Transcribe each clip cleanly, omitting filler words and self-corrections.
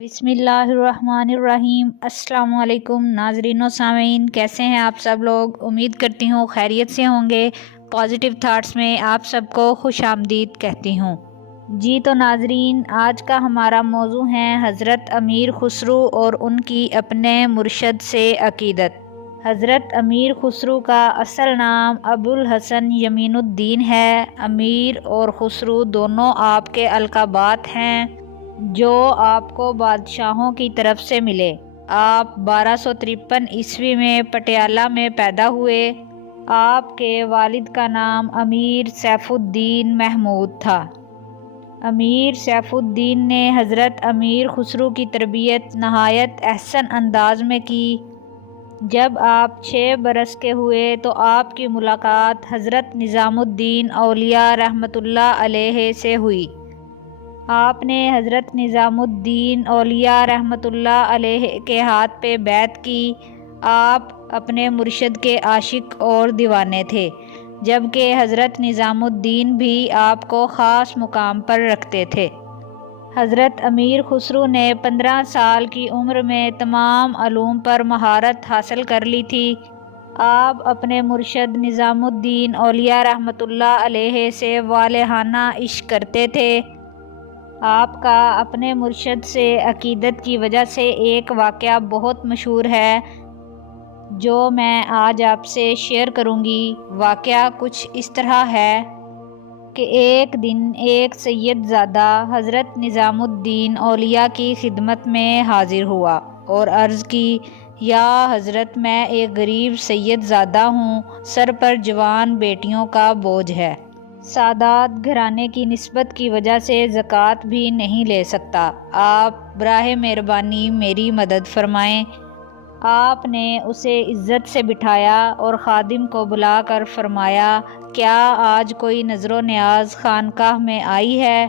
بسم اللہ الرحمن الرحیم۔ السلام علیکم ناظرین و سامعین، کیسے ہیں آپ سب لوگ؟ امید کرتی ہوں خیریت سے ہوں گے۔ پازیٹیو تھاٹس میں آپ سب کو خوش آمدید کہتی ہوں۔ جی تو ناظرین، آج کا ہمارا موضوع ہے حضرت امیر خسرو اور ان کی اپنے مرشد سے عقیدت۔ حضرت امیر خسرو کا اصل نام ابوالحسن یمین الدین ہے۔ امیر اور خسرو دونوں آپ کے القابات ہیں جو آپ کو بادشاہوں کی طرف سے ملے۔ آپ 1253 عیسوی میں پٹیالہ میں پیدا ہوئے۔ آپ کے والد کا نام امیر سیف الدین محمود تھا۔ امیر سیف الدین نے حضرت امیر خسرو کی تربیت نہایت احسن انداز میں کی۔ جب آپ 6 برس کے ہوئے تو آپ کی ملاقات حضرت نظام الدین اولیاء رحمۃ اللہ علیہ سے ہوئی۔ آپ نے حضرت نظام الدین اولیاء رحمۃ اللہ علیہ کے ہاتھ پہ بیعت کی۔ آپ اپنے مرشد کے عاشق اور دیوانے تھے، جبکہ حضرت نظام الدین بھی آپ کو خاص مقام پر رکھتے تھے۔ حضرت امیر خسرو نے 15 سال کی عمر میں تمام علوم پر مہارت حاصل کر لی تھی۔ آپ اپنے مرشد نظام الدین اولیاء رحمۃ اللہ علیہ سے والہانہ عشق کرتے تھے۔ آپ کا اپنے مرشد سے عقیدت کی وجہ سے ایک واقعہ بہت مشہور ہے جو میں آج آپ سے شیئر کروں گی۔ واقعہ کچھ اس طرح ہے کہ ایک دن ایک سید زادہ حضرت نظام الدین اولیاء کی خدمت میں حاضر ہوا اور عرض کی، یا حضرت، میں ایک غریب سید زادہ ہوں، سر پر جوان بیٹیوں کا بوجھ ہے، سادات گھرانے کی نسبت کی وجہ سے زکوٰۃ بھی نہیں لے سکتا، آپ براہ مہربانی میری مدد فرمائیں۔ آپ نے اسے عزت سے بٹھایا اور خادم کو بلا کر فرمایا، کیا آج کوئی نظر و نیاز خانقاہ میں آئی ہے؟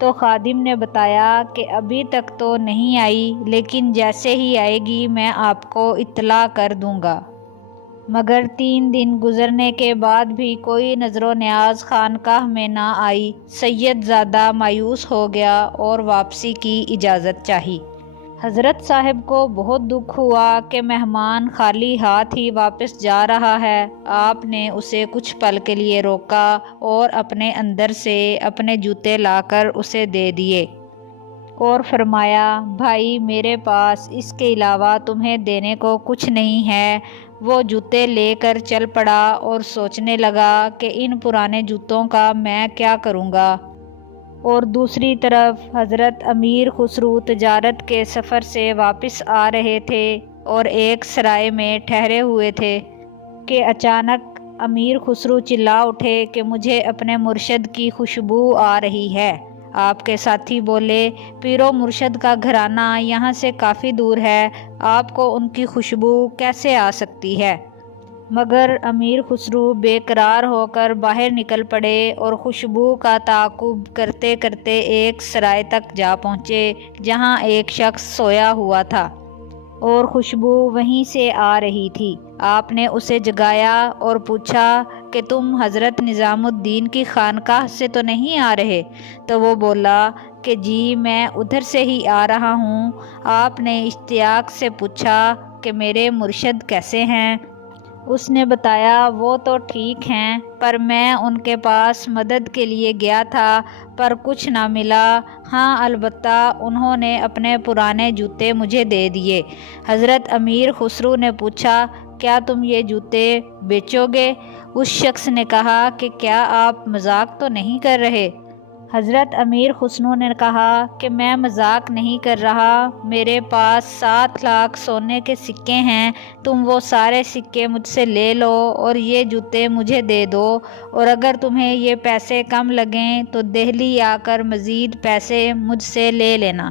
تو خادم نے بتایا کہ ابھی تک تو نہیں آئی، لیکن جیسے ہی آئے گی میں آپ کو اطلاع کر دوں گا۔ مگر 3 دن گزرنے کے بعد بھی کوئی نظر و نیاز خانقاہ میں نہ آئی۔ سید زادہ مایوس ہو گیا اور واپسی کی اجازت چاہی۔ حضرت صاحب کو بہت دکھ ہوا کہ مہمان خالی ہاتھ ہی واپس جا رہا ہے۔ آپ نے اسے کچھ پل کے لیے روکا اور اپنے اندر سے اپنے جوتے لا کر اسے دے دیے اور فرمایا، بھائی، میرے پاس اس کے علاوہ تمہیں دینے کو کچھ نہیں ہے۔ وہ جوتے لے کر چل پڑا اور سوچنے لگا کہ ان پرانے جوتوں کا میں کیا کروں گا۔ اور دوسری طرف حضرت امیر خسرو تجارت کے سفر سے واپس آ رہے تھے اور ایک سرائے میں ٹھہرے ہوئے تھے کہ اچانک امیر خسرو چلا اٹھے کہ مجھے اپنے مرشد کی خوشبو آ رہی ہے۔ آپ کے ساتھی بولے، پیر و مرشد کا گھرانہ یہاں سے کافی دور ہے، آپ کو ان کی خوشبو کیسے آ سکتی ہے؟ مگر امیر خسرو بے قرار ہو کر باہر نکل پڑے اور خوشبو کا تعاقب کرتے کرتے ایک سرائے تک جا پہنچے جہاں ایک شخص سویا ہوا تھا اور خوشبو وہیں سے آ رہی تھی۔ آپ نے اسے جگایا اور پوچھا کہ تم حضرت نظام الدین کی خانقاہ سے تو نہیں آ رہے؟ تو وہ بولا کہ جی، میں ادھر سے ہی آ رہا ہوں۔ آپ نے اشتیاق سے پوچھا کہ میرے مرشد کیسے ہیں؟ اس نے بتایا، وہ تو ٹھیک ہیں، پر میں ان کے پاس مدد کے لیے گیا تھا پر کچھ نہ ملا۔ ہاں، البتہ انہوں نے اپنے پرانے جوتے مجھے دے دیے۔ حضرت امیر خسرو نے پوچھا، کیا تم یہ جوتے بیچو گے؟ اس شخص نے کہا کہ کیا آپ مذاق تو نہیں کر رہے؟ حضرت امیر خسرو نے کہا کہ میں مذاق نہیں کر رہا، میرے پاس 7 لاکھ سونے کے سکے ہیں، تم وہ سارے سکے مجھ سے لے لو اور یہ جوتے مجھے دے دو، اور اگر تمہیں یہ پیسے کم لگیں تو دہلی آ کر مزید پیسے مجھ سے لے لینا۔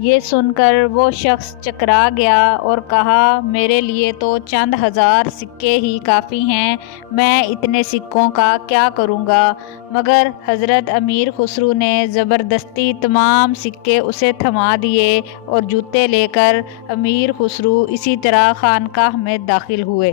یہ سن کر وہ شخص چکرا گیا اور کہا، میرے لیے تو چند ہزار سکے ہی کافی ہیں، میں اتنے سکوں کا کیا کروں گا؟ مگر حضرت امیر خسرو نے زبردستی تمام سکے اسے تھما دیے اور جوتے لے کر امیر خسرو اسی طرح خانقاہ میں داخل ہوئے۔